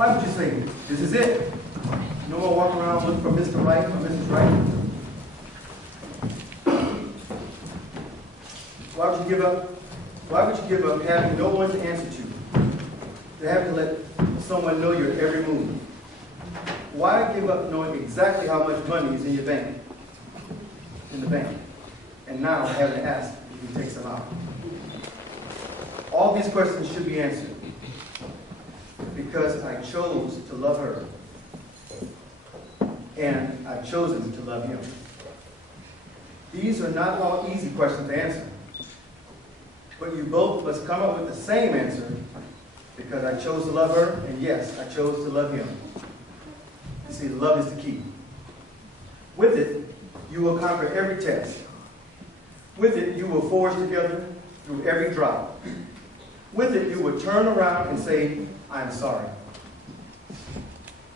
Why would you say, this is it? No more walking around looking for Mr. Right or Mrs. Right. Why would you give up? Why would you give up having no one to answer to have to let someone know your every move? Why give up knowing exactly how much money is in your bank, in the bank, and now having to ask if you can take some out? All these questions should be answered because I chose to love her and I've chosen to love him. These are not all easy questions to answer, but you both must come up with the same answer because I chose to love her and yes, I chose to love him. You see, love is the key. With it, you will conquer every test. With it, you will forge together through every drop. With it, you will turn around and say, I'm sorry,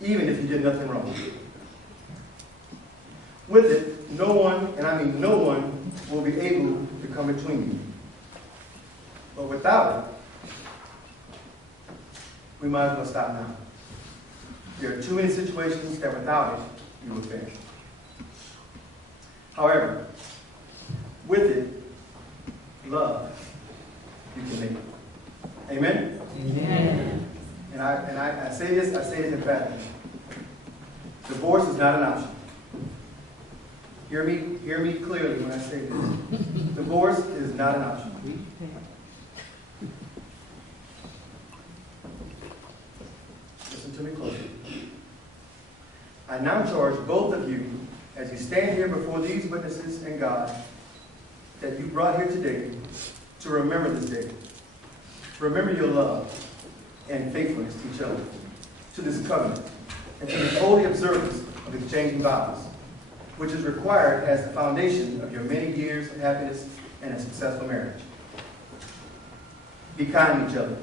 even if you did nothing wrong. With it, no one, and I mean no one, will be able to come between you. But without it, we might as well stop now. There are too many situations that without it, you will fail. However, with it, love, you can make it. Amen? Amen. And I say this emphatically. Divorce is not an option. Hear me clearly when I say this. Divorce is not an option. Listen to me closely. I now charge both of you, as you stand here before these witnesses and God, that you brought here today, to remember this day. Remember your love and faithfulness to each other, to this covenant, and to the holy observance of exchanging vows, which is required as the foundation of your many years of happiness and a successful marriage. Be kind to each other.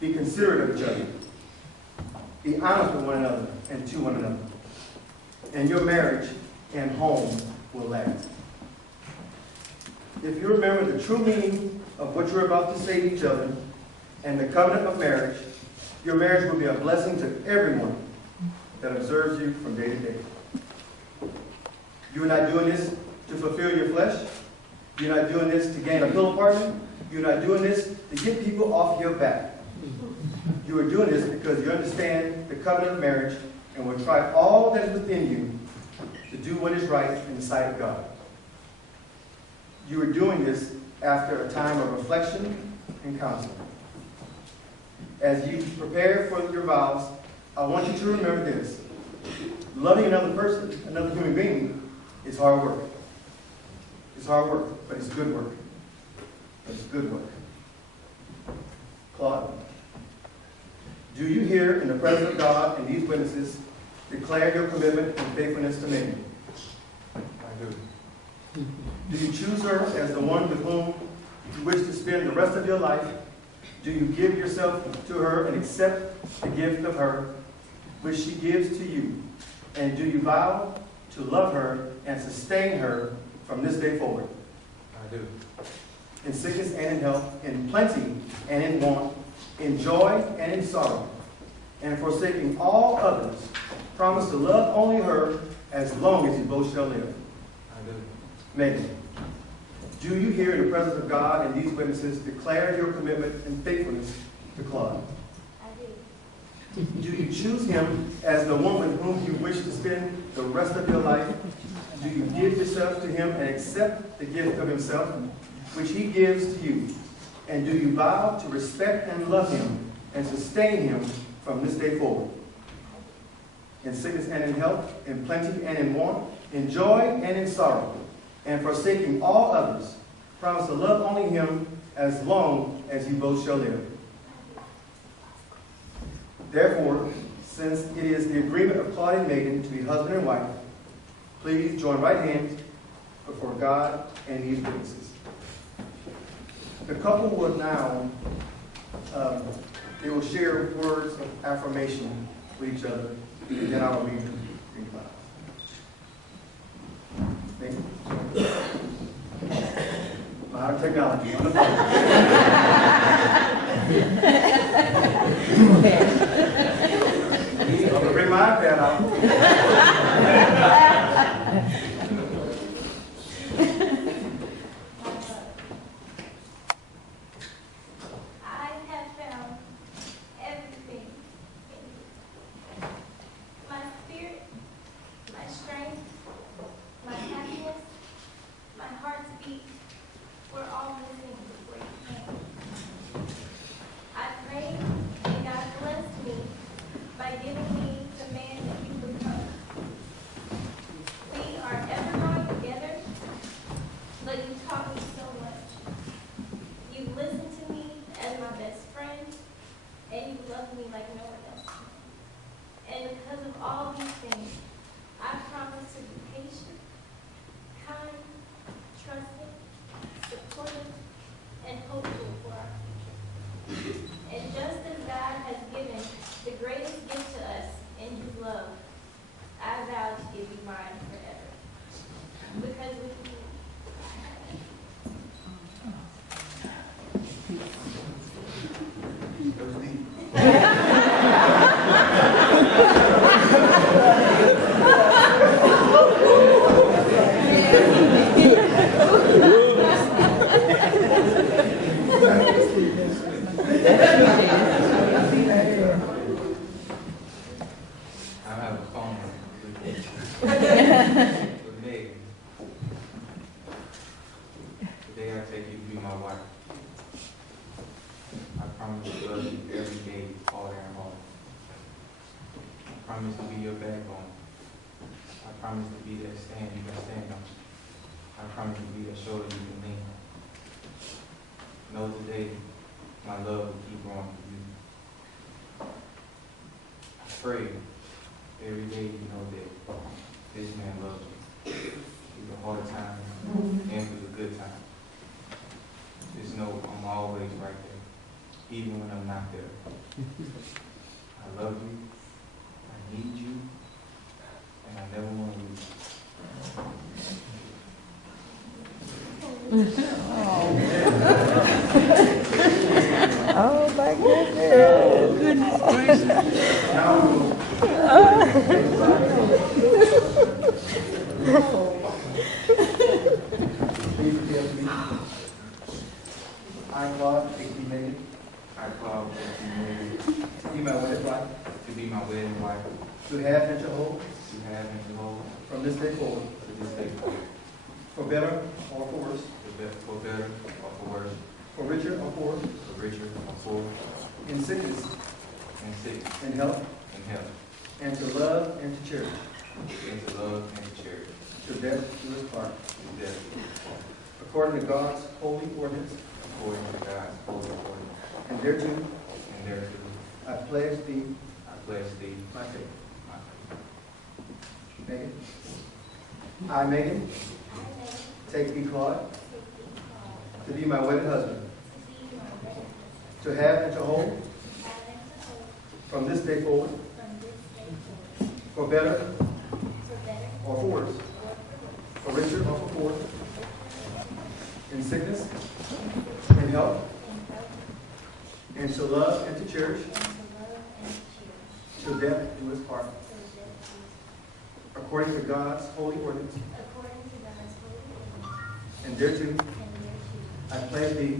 Be considerate of each other. Be honest with one another and to one another. And your marriage and home will last. If you remember the true meaning of what you're about to say to each other and the covenant of marriage, your marriage will be a blessing to everyone that observes you from day to day. You're not doing this to fulfill your flesh. You're not doing this to gain a pillow partner. You're not doing this to get people off your back. You are doing this because you understand the covenant of marriage and will try all that is within you to do what is right in the sight of God. You are doing this after a time of reflection and counseling. As you prepare for your vows, I want you to remember this. Loving another person, another human being, is hard work. It's hard work, but it's good work. It's good work. Claude, do you here in the presence of God and these witnesses declare your commitment and faithfulness to Meghan? I do. Do you choose her as the one with whom you wish to spend the rest of your life? Do you give yourself to her and accept the gift of her, which she gives to you? And do you vow to love her and sustain her from this day forward? I do. In sickness and in health, in plenty and in want, in joy and in sorrow, and forsaking all others, promise to love only her as long as you both shall live. I do. Meghan, do you here in the presence of God and these witnesses declare your commitment and faithfulness to Claude? I do. Do you choose him as the one with whom you wish to spend the rest of your life? Do you give yourself to him and accept the gift of himself, which he gives to you? And do you vow to respect and love him and sustain him from this day forward? In sickness and in health, in plenty and in want, in joy and in sorrow, and forsaking all others, promise to love only him as long as you both shall live. Therefore, since it is the agreement of Claude and Meghan to be husband and wife, please join right hands before God and these witnesses. The couple will now, they will share words of affirmation with each other, and then I will read the vows. Thank you. Modern technology on the phone. the greatest gift to us in his love. I vow to give you mine forever. Because we That was deep. I have a phone with Meghan. Today I take you to be my wife. I promise to love you every day, all day and all. I promise to be your backbone. I promise to be that stand you can stand on. I promise to be that shoulder you can lean on. Know today my love will keep growing for you. I pray every day you know that this man loves you. Through the hard times and through the good times. Just know I'm always right there, even when I'm not there. I love you, I need you, and I never want to leave you. Oh my goodness. Please repeat after me. I, Claude, take you, Meghan, I vow to be married, to be my wedded wife, to be my wedding wife, to have and to hold, to have and to hold, from this day forward, to this day forward, for better or for worse, for better or for worse, for richer or poorer, for richer or poorer, in sickness, in sickness, in health, in health, and to love and to cherish, and to love and to cherish, to death do us part, to death, according to God's holy ordinance, according to God's holy ordinance, and thereto and thereto I pledge thee I pledge thee my faith. my faith. Meghan? I, Meghan, I may take thee, Claude, take thee, Paul, to be my wedded husband, to be my wedded husband, to have and to hold, to have and to hold from this day forward, from this day forward, for better for better or for worse, or for for richer or for poorer, worse, in sickness, in health, in health, and to love and to cherish, and to love and to cherish, till death do us part, till death do us according to God's holy ordinance, part. According to God's holy ordinance, and thereto and thereto I pledge thee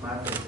pledge my faith.